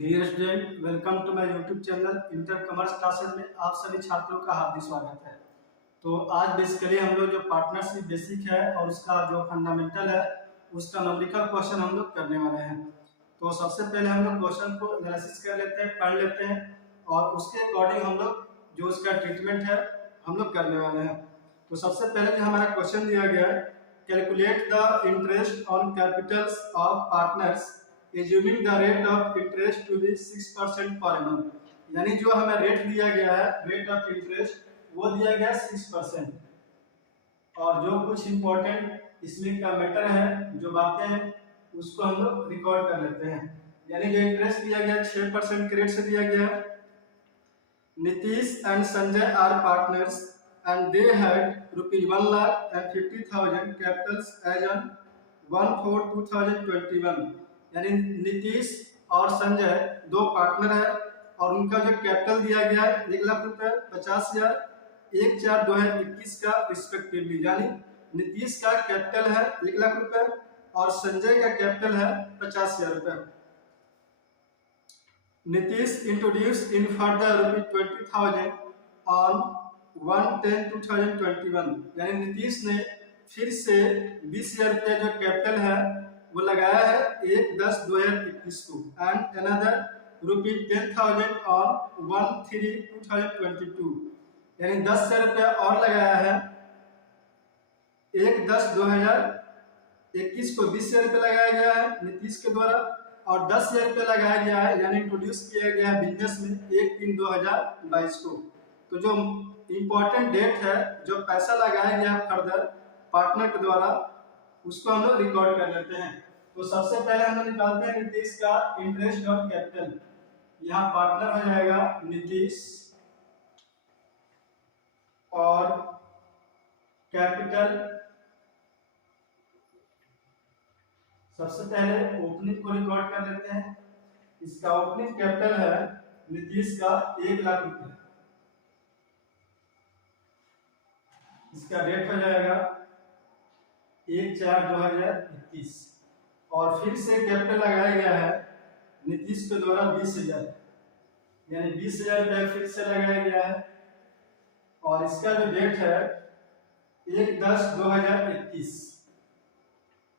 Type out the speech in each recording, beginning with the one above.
Dear student, welcome to my YouTube channel inter commerce classes में आप सभी छात्रों का हार्दिक स्वागत है। तो आज बेसिकली हम लोग जो पार्टनरशिप बेसिक है और उसका जो फंडामेंटल है उसका न्यूमेरिकल क्वेश्चन हम लोग करने वाले हैं। तो सबसे पहले हम लोग क्वेश्चन को एनालिसिस कर लेते हैं, पढ़ लेते हैं और उसके अकॉर्डिंग हम लोग जो उसका ट्रीटमेंट है हम लोग करने वाले हैं। तो सबसे पहले जो हमारा क्वेश्चन दिया गया है, calculate the interest on Capitals of partners assuming the rate of interest to be 6% per annum। यानी जो हमें रेट दिया गया है, रेट ऑफ इंटरेस्ट वो दिया गया 6%। और जो कुछ इंपॉर्टेंट इसमें का मैटर है, जो बातें हैं उसको हम लोग रिकॉर्ड कर लेते हैं। यानी जो इंटरेस्ट दिया गया 6% के रेट से दिया गया। Nitish and Sanjay are partners and they had ₹1,50,000 capitals as on 1/4/2021। यानी नीतीश और संजय दो पार्टनर है और उनका जो कैपिटल दिया गया है 1,00,000 रुपए, 50,000, 1/4/2021 का रिस्पेक्टिवली। यानी नीतीश का कैपिटल है 1,00,000 रुपए और संजय का कैपिटल है 50,000 रुपए। Nitish introduce in further ₹20,000 on 1/10/2021। यानी नीतीश ने फिर से 20,000 रुपये जो कैपिटल है वो लगाया है 1/10/2021 को एंड अनदर ₹10,000 ऑन 1/3/2022। यानी 10,000 रुपया और लगाया है 1/10/2021 को 20,000 रुपये लगाया गया है नीतीश के द्वारा और 10,000 रुपये लगाया गया है, यानी इंट्रोड्यूस किया गया है बिजनेस में 1/3/2022 को। तो जो इम्पोर्टेंट डेट है, जो पैसा लगाया गया फर्दर पार्टनर के द्वारा, उसको हम लोग रिकॉर्ड कर लेते हैं। तो सबसे पहले हम लोग निकालते हैं नीतीश का इंटरेस्ट ऑन कैपिटल। यहाँ पार्टनर हो जाएगा नीतीश और कैपिटल। सबसे पहले ओपनिंग को रिकॉर्ड कर लेते हैं। इसका ओपनिंग कैपिटल है नीतीश का 1,00,000 रुपये। इसका डेट हो जाएगा 1/4/2021 और फिर से कैपिटल लगाया गया है नीतीश के द्वारा 20,000, यानी 20,000 रुपये फिर से लगाया गया है और इसका जो डेट है 1/10/2021,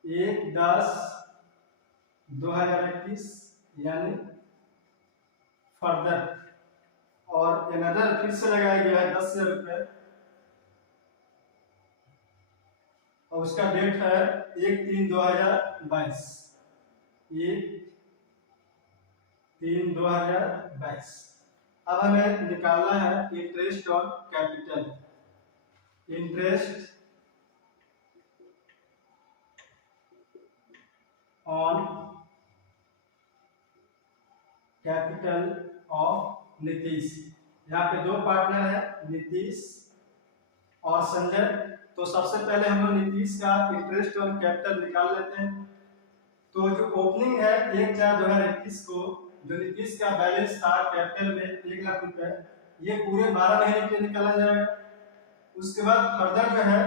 1/10/2021 यानी फर्दर और अनदर फिर से लगाया गया है 10,000 रुपये और उसका डेट है 1/3/2022, 1/3/2022। अब हमें निकालना है interest on capital. Interest on capital of Nitish. यहाँ पे दो पार्टनर है नीतीश और संजय। तो सबसे पहले हम लोग नीतीश का इंटरेस्ट ऑन कैपिटल निकाल लेते हैं। तो जो ओपनिंग है 1/4/2021 को, जो नीतीश का बैलेंस था कैपिटल में 1,00,000 रुपए, ये पूरे 12 महीने के लिए निकाला जाएगा। उसके बाद फर्दर जो है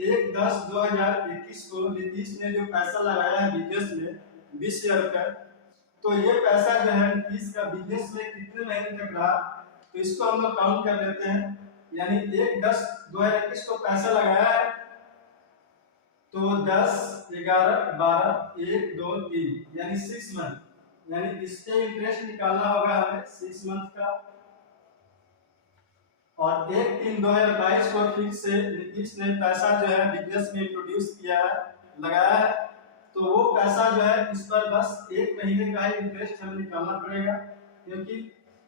1/10/2021 को नीतीश ने जो पैसा लगाया है बिजनेस में 20,000 रुपए, तो ये पैसा जो है नीतीश का बिजनेस में कितने महीने तक रहा, तो इसको हम लोग काउंट कर लेते हैं। यानी 1/10/2021 को पैसा लगाया है तो 10, 11, 12, 1, 2, 3 यानी 6 मंथ, यानी इससे इंटरेस्ट निकालना होगा हमें 6 मंथ का। और 1/3/2022 को फिर से नीतीश ने पैसा जो है बिजनेस में इंट्रोड्यूस किया है, लगाया है, तो वो पैसा जो है इस पर बस 1 महीने का ही इंटरेस्ट हमें निकालना पड़ेगा, क्योंकि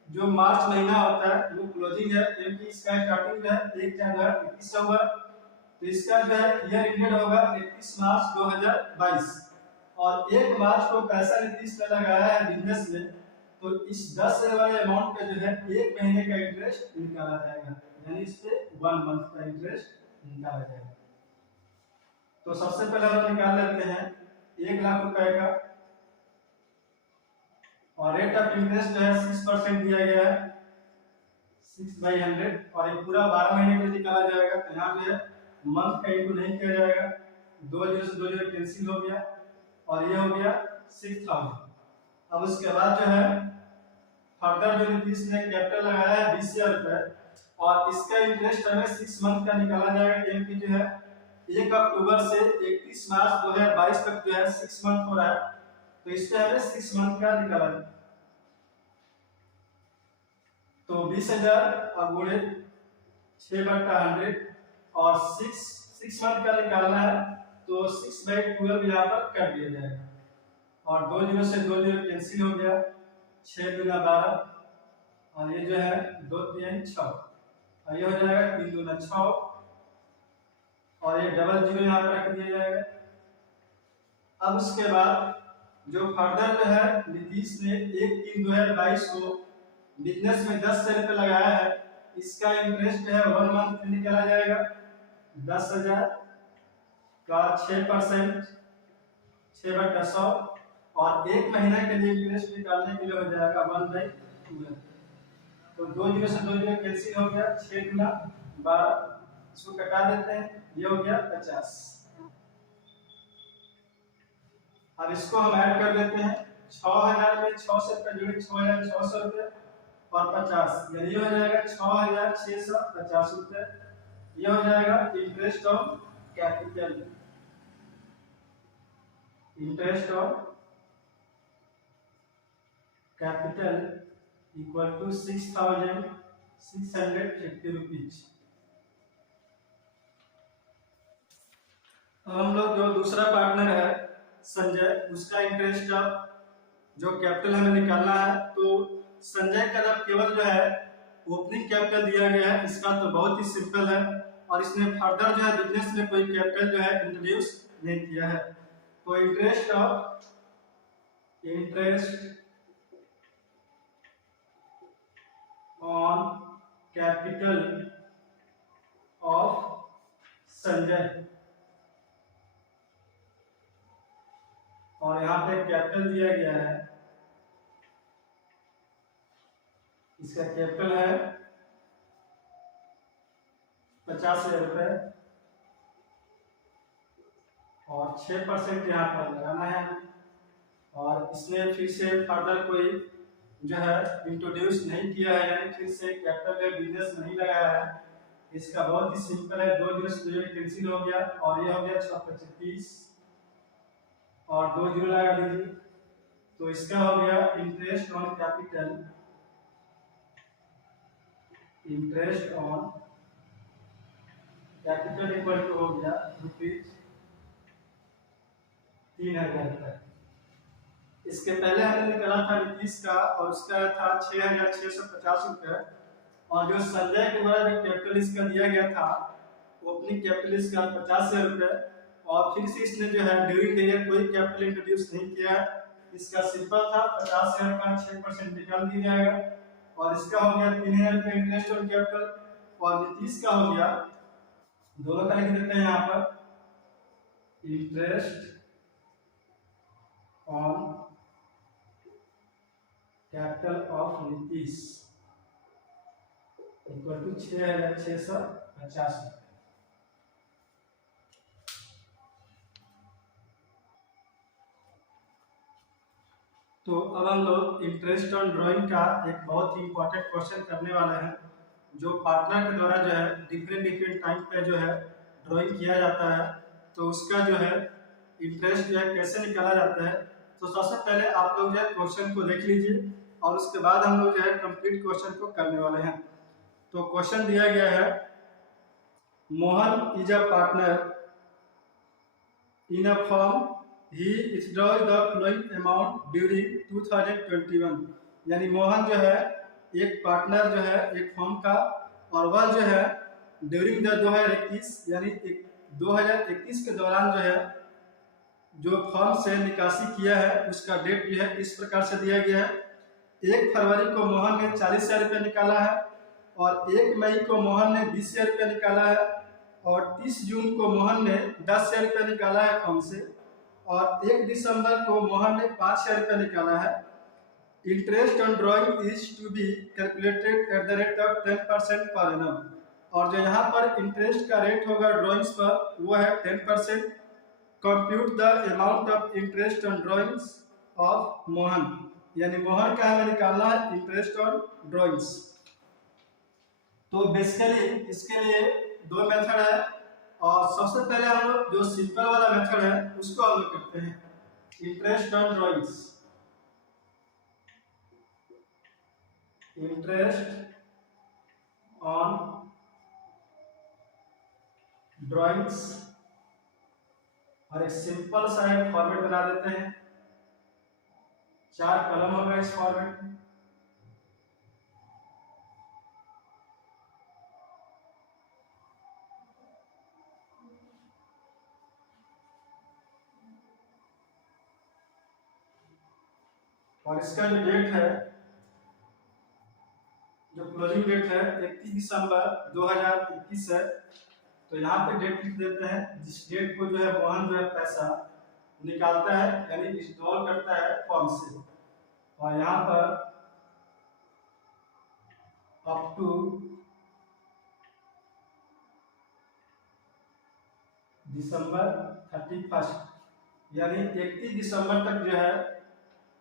जो मार्च महीना होता है वो क्लोजिंग है, क्योंकि इसका स्टार्टिंग है 1/4/2021 से हुआ, तो इसका जो है ईयर एंडेड होगा 31 मार्च 2022 और 1 मार्च को पैसा नीतीश ने लगाया है बिजनेस में, तो इस 10,000 वाले अमाउंट का जो है 1 महीने का इंटरेस्ट निकाला जाएगा, यानी इस पे 1 मंथ का इंटरेस्ट निकाला जाएगा। तो सबसे पहले हम निकाल लेते हैं 1,00,000 रुपए का और रेट ऑफ इंटरेस्ट जो है 6% दिया गया है, 6/100 और ये पूरा 12 महीने के लिए निकाला जाएगा। तो यहाँ जो है मंथ का इंटू नहीं किया जाएगा, 2 0 से 2 0 कैंसिल हो गया और ये हो गया 6,000। अब उसके बाद जो है फर्दर जो नीतीश ने कैपिटल लगाया है 20,000 रुपए और इसका इंटरेस्ट हमें 6 मंथ का निकाला जाएगा, यानी कि जो है 1 अक्टूबर से 31 मार्च 2022 तक जो है 6 मंथ हो रहा है, तो इससे हमें 6 मंथ का निकाला है। तो 20,000 गुणे 6/100 और 6 मंथ का निकालना है, तो 6/12 यहाँ पर कर दिया जाएगा और 2 जीरो से 2 जीरो कैंसिल हो गया, 6 दूना 12 और ये जो है 2 3 6 और ये हो जाएगा 3 दूना 6 और ये डबल जीरो यहाँ पर रख दिया जाएगा। अब उसके बाद जो फर्दर जो है नीतीश ने 1/3/2022 को बिजनेस में 10,000 रुपये लगाया है, इसका इंटरेस्ट है 1 मंथ में निकाला जाएगा 10,000 का 6% 6/100 और 1 महीना के लिए इंटरेस्ट निकालने के लिए हो जाएगा 1/12। तो 2 जीरो से 2 जीरो कैंसिल हो गया, 6 गुना 12 इसको कटा देते हैं, ये हो गया 50। अब इसको हम ऐड कर देते हैं, 6,000 में 6 से जुड़े 6,600 रुपये और 50 यानी ये हो जाएगा 6,650 रुपये। ये हो जाएगा interest on capital, interest on capital equal to 6,650 rupees. हम लोग जो दूसरा पार्टनर है संजय, उसका इंटरेस्ट जो कैपिटल हमें निकालना है, तो संजय का जब केवल जो है ओपनिंग कैपिटल दिया गया है, इसका तो बहुत ही सिंपल है और इसने फर्दर जो है बिजनेस में कोई कैपिटल जो है इंट्रोड्यूस नहीं किया है। तो interest on capital of Sanjay, और यहाँ पे कैपिटल दिया गया है, इसका कैपिटल है 50,000 रुपये और 6% यहाँ पर लगाना है और इसने फिर से फर्दर कोई जो है इंट्रोड्यूस नहीं किया है, यानी फिर से कैपिटल में बिजनेस नहीं लगाया है। इसका बहुत ही सिंपल है, 2 जीरो से 2 जीरो कैंसिल हो गया और ये हो गया 6/25 और 2 जीरो लगा दीजिए, तो इसका हो गया interest on capital, interest on capital equal to हो गया ₹3,000 रुपये। इसके पहले हमने निकाला था नीतीश का और उसका था 6,650 रुपये और जो संजय के द्वारा जो कैपिटल इसका दिया गया था ओपनिंग कैपिटल इसका 50,000 रुपये और फिर से इसने जो है ड्यूरिंग द ईयर कोई कैपिटल इंट्रोड्यूस नहीं किया। इसका सिंपल था 50,000 का 6% निकाल दिया जाएगा और इसका हो गया 3,000 रुपये इंटरेस्ट ऑन कैपिटल और नीतीश का हो गया, दोनों का लिख देते हैं यहाँ पर, interest on capital of Nitish equal to 6,650 रुपये। तो अब हम लोग इंटरेस्ट ऑन ड्राइंग का एक बहुत ही इंपॉर्टेंट क्वेश्चन करने वाले हैं, जो पार्टनर के द्वारा जो है डिफरेंट टाइम पे जो है ड्राइंग किया जाता है, तो उसका जो है इंटरेस्ट जो है कैसे निकाला जाता है। तो सबसे पहले आप लोग जो है क्वेश्चन को देख लीजिए और उसके बाद हम लोग जो है कंप्लीट क्वेश्चन को करने वाले हैं। तो क्वेश्चन दिया गया है, Mohan is a partner in a firm, he withdraws the following amount during 2021, यानी मोहन जो है एक पार्टनर जो है एक फर्म का और वह जो है ड्यूरिंग द 2021 यानी 2021 के दौरान जो है जो फर्म से निकासी किया है उसका डेट जो है इस प्रकार से दिया गया है। 1 फरवरी को मोहन ने 40,000 रुपये निकाला है और 1 मई को मोहन ने 20,000 रुपये निकाला है और 30 जून को मोहन ने 10,000 रुपये निकाला है फर्म से और 1 दिसंबर को मोहन ने 5,000 रुपये निकाला है। Interest on drawing is to be calculated at the rate of 10% per annum, और जो यहाँ पर इंटरेस्ट का रेट होगा ड्राइंग्स पर वो है 10%। Compute the amount of interest on drawings of Mohan, यानी मोहन का हमें निकालना है इंटरेस्ट ऑन ड्रॉइंग्स। तो बेसिकली इसके लिए दो मेथड है, और सबसे पहले हम लोग जो सिंपल वाला मेथड है उसको हम लोग करते हैं, interest on drawings. Interest on drawings, और एक सिंपल सा एक फॉर्मेट बना देते हैं, 4 कलम होगा इस फॉर्मेट में। और इसका जो डेट है, जो क्लोजिंग डेट है 31 दिसंबर 2021 है। तो यहाँ पे डेट लिख देते हैं, जिस डेट को जो है मोहन जो है पैसा निकालता है यानी विथड्रॉल करता है फॉर्म से। और यहाँ पर अप टू दिसंबर 31, यानी 31 दिसंबर तक जो है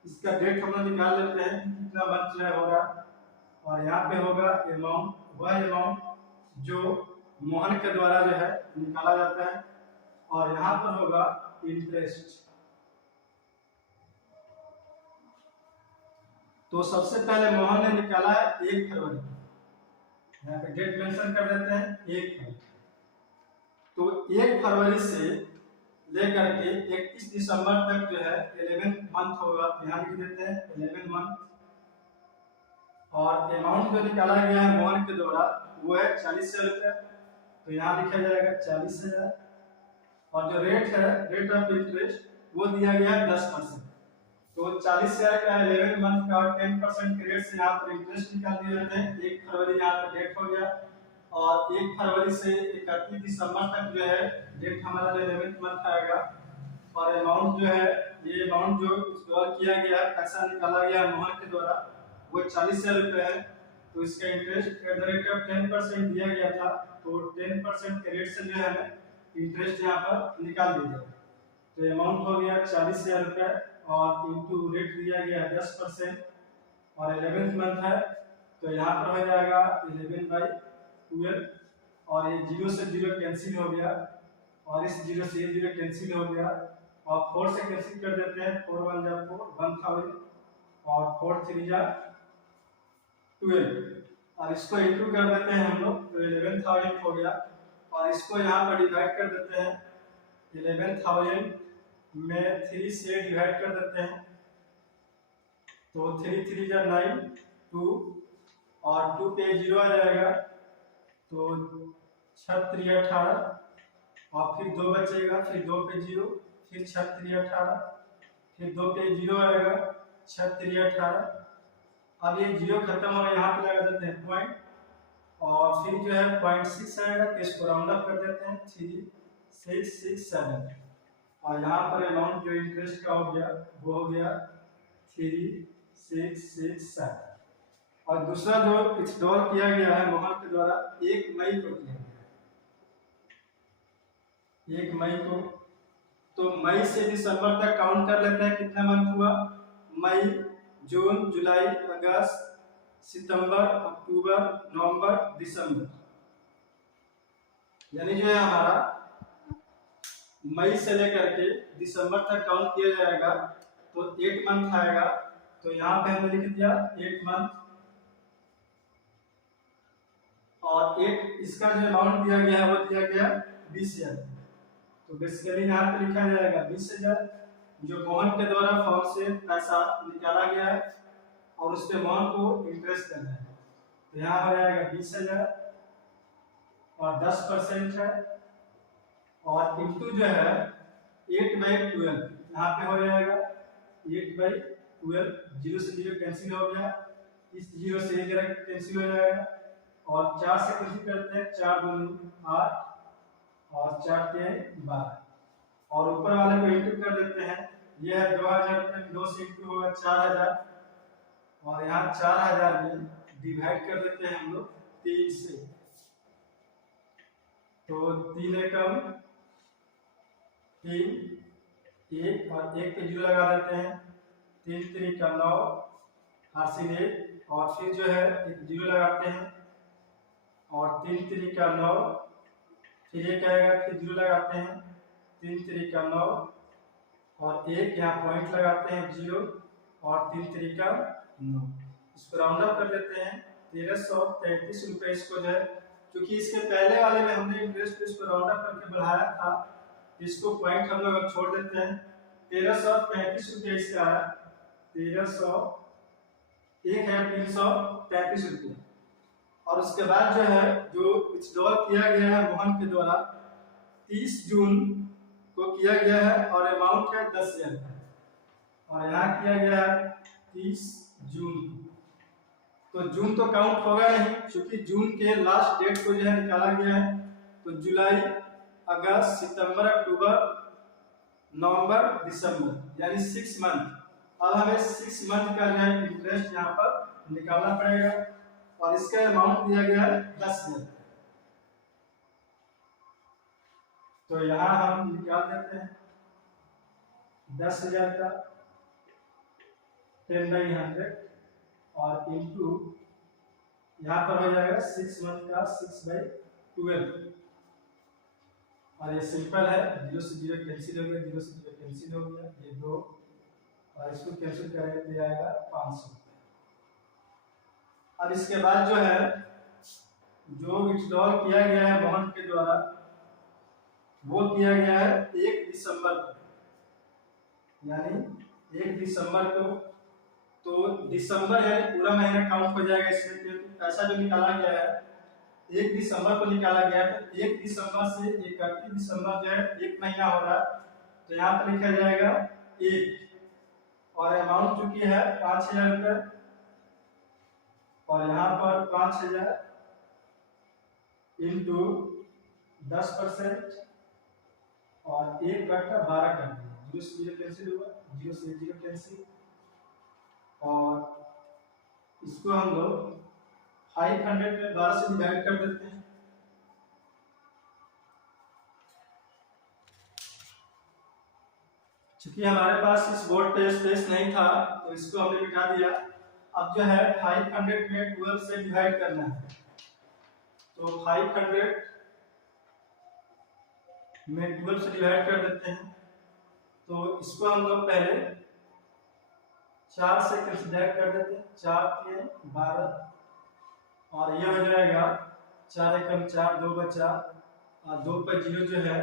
इसका डेट हम लोग निकाल लेते हैं कि कितना मंथ जो है होगा। और यहाँ पे होगा अमाउंट, वह अमाउंट जो मोहन के द्वारा जो है निकाला जाता है, और यहाँ पर होगा इंटरेस्ट। तो सबसे पहले मोहन ने निकाला है 1 फरवरी, यहाँ पे डेट मेंशन कर देते हैं 1 फरवरी। तो 1 फरवरी से लेकर के 31 दिसंबर तक जो है 11 मंथ होगा, यहाँ लिख देते हैं 11 मंथ। और अमाउंट जो निकाला गया है मोहन के द्वारा वो है 40,000 रुपये, तो यहाँ लिखा जाएगा 40,000। और जो रेट है, रेट ऑफ इंटरेस्ट, वो दिया गया है 10%। तो 40,000 का 11 मंथ का 10% के रेट से यहाँ पर इंटरेस्ट निकाल दिए जाते हैं। 1 फरवरी यहाँ पर डेट हो गया, और 1 फरवरी से 31 दिसंबर तक जो है डेट हमारा जो 11 मंथ आएगा। और अमाउंट जो है, ये अमाउंट जो विथड्रॉल किया गया है, पैसा निकाला गया है मोहन के द्वारा, वो 40,000 रुपये है। तो इसका interest eight the rate of 10% दिया गया था, तो 10% के रेट से जो है हमें इंटरेस्ट यहाँ पर निकाल दिया जाएगा। तो अमाउंट हो गया 40,000 रुपये, और इंटू रेट दिया गया है 10%, और 11th मंथ है, तो यहाँ पर हो जाएगा 11/12। और ये 0 से 0 कैंसिल हो गया, और इस 0 से 0 कैंसिल हो गया, और 4 से कैंसिल कर देते हैं, 4 1 जा 4, 1000, और 4 3 जा 12, और इसको इंटू कर देते हैं हम लोग, तो 11,000 हो गया। और इसको यहाँ पर डिवाइड कर देते हैं, 11,000 में 3 से डिवाइड कर देते हैं, तो 3 3 जा 9, 2, और 2 पे 0 आ जाएगा, तो 6 3 18, और फिर 2 बचेगा, फिर 2 पे 0, फिर 6 3 18, फिर 2 पे 0 आएगा, 6 3 18। अब ये 0 खत्म हो गया, यहाँ पे लगा देते हैं पॉइंट, और फिर जो है 0.6 आएगा, तो इसको राउंड अप कर देते हैं 3667। और यहाँ पर अमाउंट जो इंटरेस्ट का हो गया वो हो गया 3667। और दूसरा जो विथड्रॉल किया गया है मोहन के द्वारा 1 मई को किया गया, 1 मई को। तो मई से दिसंबर तक काउंट कर लेते हैं, कितना मंथ हुआ, मई, जून, जुलाई, अगस्त, सितंबर, अक्टूबर, नवंबर, दिसंबर। यानी जो है हमारा मई से लेकर के दिसंबर तक काउंट किया जाएगा, तो 8 मंथ आएगा। तो यहाँ पे हमने लिख दिया 8 मंथ, और 8 इसका जो अमाउंट दिया गया है वो दिया गया 20,000। तो बेसिकली यहाँ पे लिखा जाएगा 20,000, जो मोहन के द्वारा फॉर्म से पैसा निकाला गया है, और उस पे मोहन को इंटरेस्ट देना है। तो यहाँ हो जाएगा 20,000, और 10% है, और इंटू जो है 8/12, यहाँ पे हो जाएगा 8/12, 0 से 0 कैंसिल हो गया, इस 0 से 1 कैंसिल हो जाएगा, और 4 से कैंसिल करते हैं, 4 दूनी 8, और 4 3 12, और ऊपर वाले को इंटू कर देते हैं। यह है 2,000 रुपये, 2 से इंटू होगा 4,000, और यहाँ 4,000 में डिवाइड कर देते हैं हम लोग 3 से, तो 3 एकम 3, 1, और 1 पे 0 लगा देते हैं, 3 3 का 9 हासिल 1 और फिर जो है एक जीरो लगाते हैं और 3 3 का 9 फिर एक आएगा फिर जीरो लगाते हैं 3 3 का 9 और एक यहाँ पॉइंट लगाते हैं जीरो और 3 3 का 9। इसको राउंड अप कर लेते हैं 1333 रुपये। इसको जो है क्योंकि इसके पहले वाले में हमने इंटरेस्ट इसको राउंड अप करके बढ़ाया था, इसको पॉइंट हम लोग अब छोड़ देते हैं। 1335 रुपये इसका है, 1333 रुपये। और उसके बाद जो है जो विथड्रॉल किया गया है मोहन के द्वारा 30 जून को किया गया है और अमाउंट है 10,000 और यहाँ किया गया है 30 जून। तो जून तो काउंट होगा नहीं क्योंकि जून के लास्ट डेट को जो है निकाला गया है। तो जुलाई, अगस्त, सितंबर, अक्टूबर, नवंबर, दिसंबर यानी 6 मंथ। अब हमें 6 मंथ का जो है इंटरेस्ट यहाँ पर निकालना पड़ेगा और इसका अमाउंट दिया गया है 10,000। तो यहाँ हम निकाल देते हैं 10,000 का 10/100 और इंटू यहाँ पर हो जाएगा 6 मंथ का 6/12 और ये सिंपल है, 0 से 0 कैंसिल हो गया, 0 से 0 कैंसिल हो गया, ये 2 और इसको कैंसिल करेंगे तो आएगा 500 रुपये। अब इसके बाद जो है जो विथड्रॉल किया गया है मोहन के द्वारा वो किया गया है 1 दिसंबर को, यानी 1 दिसंबर को। तो दिसंबर यानी पूरा महीना काउंट हो जाएगा इसमें क्योंकि पैसा जो निकाला गया है 1 दिसंबर को निकाला गया है। तो 1 दिसंबर से 31 दिसंबर जो है एक महीना हो रहा है, तो यहाँ पर लिखा जाएगा 1 और अमाउंट चुकी है 5,000 रुपये और यहाँ पर 5,000 इंटू 10% और 1/12 कर दिया, 0 से 0 कैंसिल हुआ, 0 से 0 कैंसिल और इसको हम लोग 500 में 12 से डिवाइड कर देते हैं। क्योंकि हमारे पास इस बोर्ड पे स्पेस नहीं था तो इसको हमने मिटा दिया। अब जो है 500 में 12 से डिवाइड करना है, तो 500 में 12 से डिवाइड कर देते हैं। तो इसको हम लोग पहले 4 से कंसीडर कर देते हैं, 4 के 12 और ये हो जाएगा 4 एकम 4, 2 बचा और 2 पर 0 जो है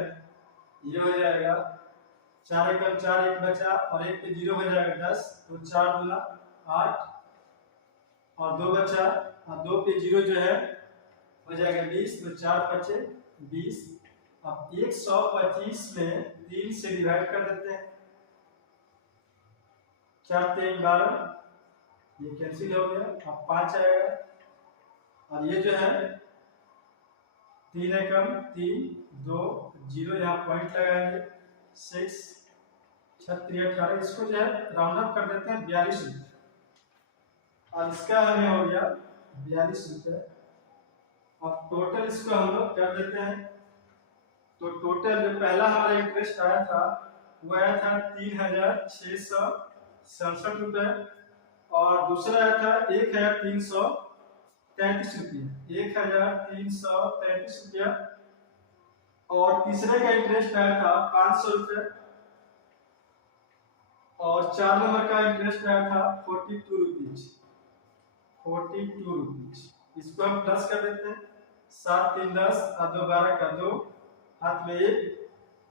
ये हो जाएगा 4 एकम 4, 1 बचा और 1 पे 0 हो जाएगा 10, तो 4 दूना 8 और 2 बचा और 2 पे 0 जो है हो जाएगा 20, तो 4 बचे 20। अब 125 में 3 से डिवाइड कर देते हैं, 4 3 12, ये कैंसिल हो गया, अब 5 आएगा और ये जो है 3 एकम 3, 2 0 यहाँ पॉइंट लगाएंगे 6 36 18, इसको जो है राउंड अप कर देते हैं 42 रुपये और इसका हमें हो गया 42 रुपये। अब टोटल इसको हम लोग कर देते हैं, तो टोटल जो पहला हमारा इंटरेस्ट आया था वो आया था 3,667 रुपये और दूसरा आया था 1,333 रुपये, 1,333 रुपया और तीसरे का इंटरेस्ट आया था 500 रुपये और 4 नंबर का इंटरेस्ट आया था 42 रुपीज, 42 रुपीज। इसको हम प्लस कर देते हैं, 7 3 10 और 2 12 का 2 हाथ में 1,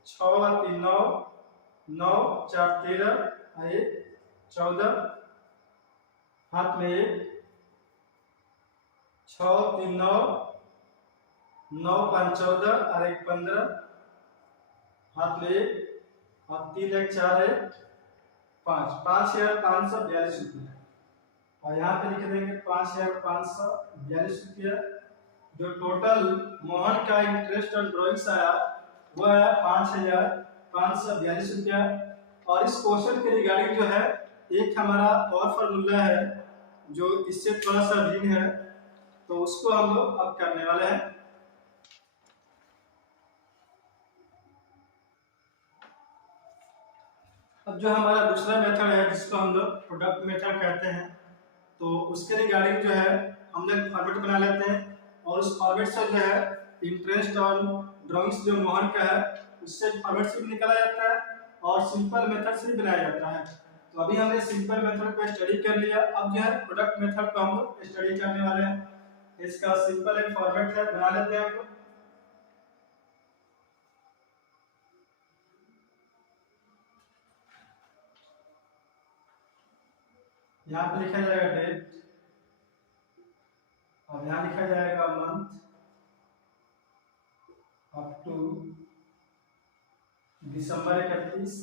6 3 9 9 4 13 और 1 14 हाथ में 1, 6 3 9 9 5 14 और 1 15 हाथ में 1 और 3 1 4 1 5, 5,542 रुपये और यहाँ पे लिख देंगे 5,542 रुपये। जो टोटल मोहन का इंटरेस्ट और ड्रॉइंग्स आया वो है 5,542 रुपया। और इस क्वेश्चन के रिगार्डिंग जो है एक हमारा और फॉर्मूला है जो इससे थोड़ा सा भिन्न है, तो उसको हम लोग अब करने वाले हैं। अब जो हमारा दूसरा मेथड है जिसको हम लोग प्रोडक्ट मेथड कहते हैं, तो उसके रिगार्डिंग जो है हम लोग फॉर्मेट बना लेते हैं और उस फॉर्मेट से जो है इंटरेस्ट ऑन ड्राइंग्स जो मोहन का है उससे फॉर्मेट से भी निकाला जाता है और सिंपल मेथड से भी बनाया जाता है। तो अभी हमने सिंपल मेथड को स्टडी कर लिया, अब जो है प्रोडक्ट मेथड को हम लोग स्टडी करने वाले हैं। इसका सिंपल एक फॉर्मेट है, बना लेते हैं हम लोग। यहाँ पे लिखा जाएगा डेट और यहाँ लिखा जाएगा मंथ अप टू दिसंबर 31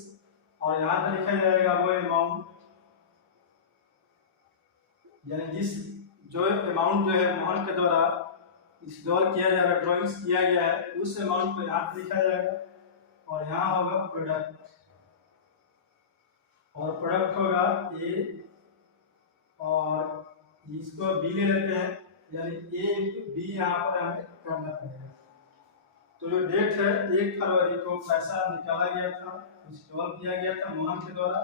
और यहाँ पे लिखा जाएगा वो अमाउंट, यानी जिस जो अमाउंट जो है मोहन के द्वारा इंस्टॉल किया जा रहा है, ड्राइंग्स किया गया है, उस अमाउंट को यहाँ पे लिखा जाएगा और यहाँ होगा प्रोडक्ट और प्रोडक्ट होगा ए और इसको बी ले लेते हैं, यानी ए इंटू बी यहाँ पर हमें करना पड़ेगा। तो जो डेट है 1 फरवरी को पैसा निकाला गया था, इंस्टॉल किया गया था मोहन के द्वारा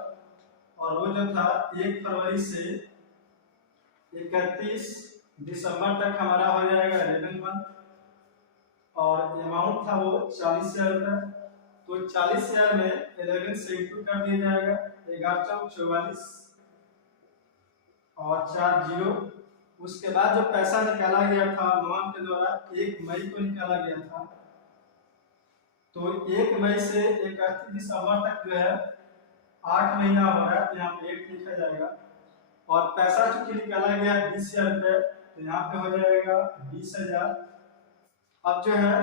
और वो जो था 1 फरवरी से 31 दिसंबर तक हमारा हो जाएगा 11 मंथ और अमाउंट था वो 40,000 रुपये। तो 40,000 में 11 से इंटू कर दिया जाएगा, 11 चौक 44 और 4 जीरो। उसके बाद जो पैसा निकाला गया था मोहन के द्वारा 1 मई को निकाला गया था, तो 1 मई से 31 दिसंबर तक जो है 8 महीना हो रहा है, तो यहाँ पे 8 लिखा जाएगा और पैसा चूंकि निकाला गया 20,000 रुपये, तो यहाँ पे हो जाएगा 20,000। अब जो है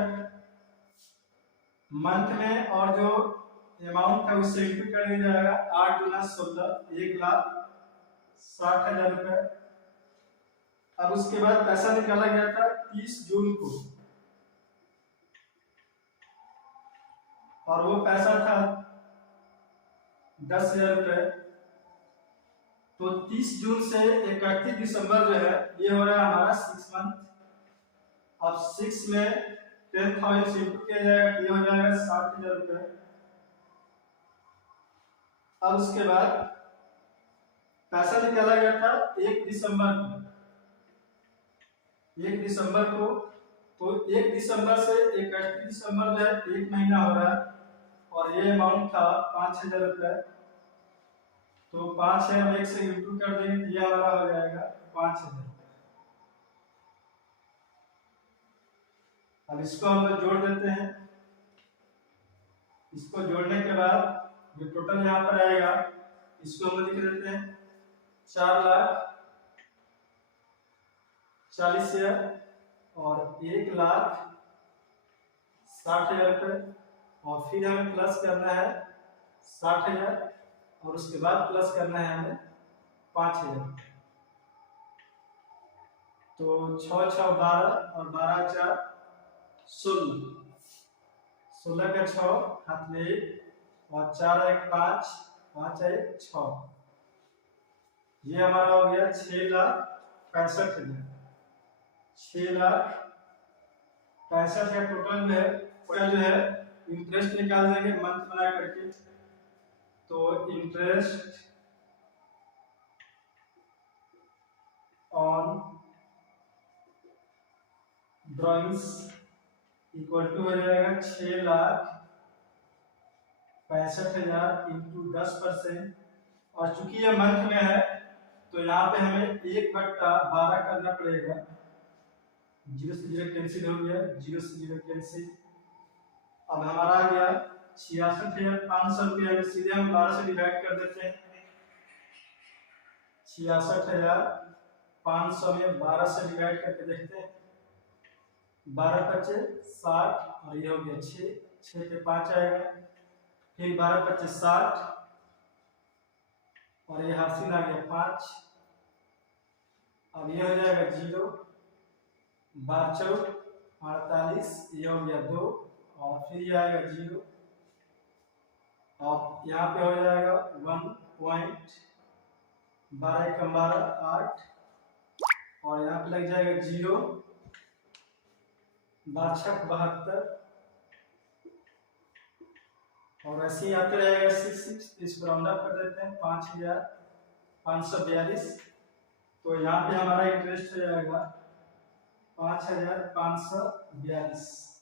मंथ में और जो अमाउंट है उससे इंटू कर दिया जाएगा, 8 गुना 16 1,60,000 रुपये। अब उसके बाद पैसा निकाला गया था 30 जून को और वो पैसा था 10,000 रुपये। तो 30 जून से 31 दिसंबर जो है ये हो रहा है हमारा 6 मंथ। अब 6 में 10,000 से इंटू किया जाएगा, ये हो जाएगा 60,000 रुपये। अब उसके बाद पैसा निकाला गया था 1 दिसंबर को, 1 दिसंबर को, तो 1 दिसंबर से 31 दिसंबर जो है 1 महीना हो रहा है और ये अमाउंट था 5,000 रुपये। तो 5,000 1 से इंटू कर देंगे, ये हमारा हो जाएगा 5,000। अब इसको हम लोग जोड़ देते हैं। इसको जोड़ने के बाद जो टोटल यहाँ पर आएगा इसको हम लोग लिख देते हैं 4,40,000 और 1,60,000 रुपये और फिर हमें प्लस करना है 60,000 और उसके बाद प्लस करना है हमें 5,000। तो 6 6 12 और 12 4 16, 16 का 6 हाथ में 1 और 4 1 5, 5 1 6, ये हमारा हो गया 6,65,000। 6,65,000 का टोटल में जो है इंटरेस्ट निकाल देंगे मंथ बना करके। तो interest on drawings equal to हो जाएगा 6,65,000 इंटू 10%। और चूंकि ये मंथ में है तो यहाँ पे हमें 1/12 करना पड़ेगा। 0 से 0 कैंसिल हो गया, 0 से 0 कैंसिल। अब हमारा आ गया 66,500 रुपया। सीधे हम 12 से डिवाइड कर देते हैं। 66,500 में 12 से डिवाइड करके देखते हैं। 12 पच्चे 60 और ये हो गया 6, 6 पे 5 आएगा, फिर 12 पच्चे 60 और ये हासिल आ गया 5। अब ये हो जाएगा 0, 12 चौक 48, ये हो गया 2 और फिर ये आएगा 0। अब यहाँ पे हो जाएगा 1 पॉइंट, 12 कम 12 8 और यहाँ पे लग जाएगा 0, 12 छक 72 और ऐसे ही आते रहेगा 6 इसको राउंड अप कर देते हैं 5542। तो यहाँ पे हमारा इंटरेस्ट हो जाएगा 5542।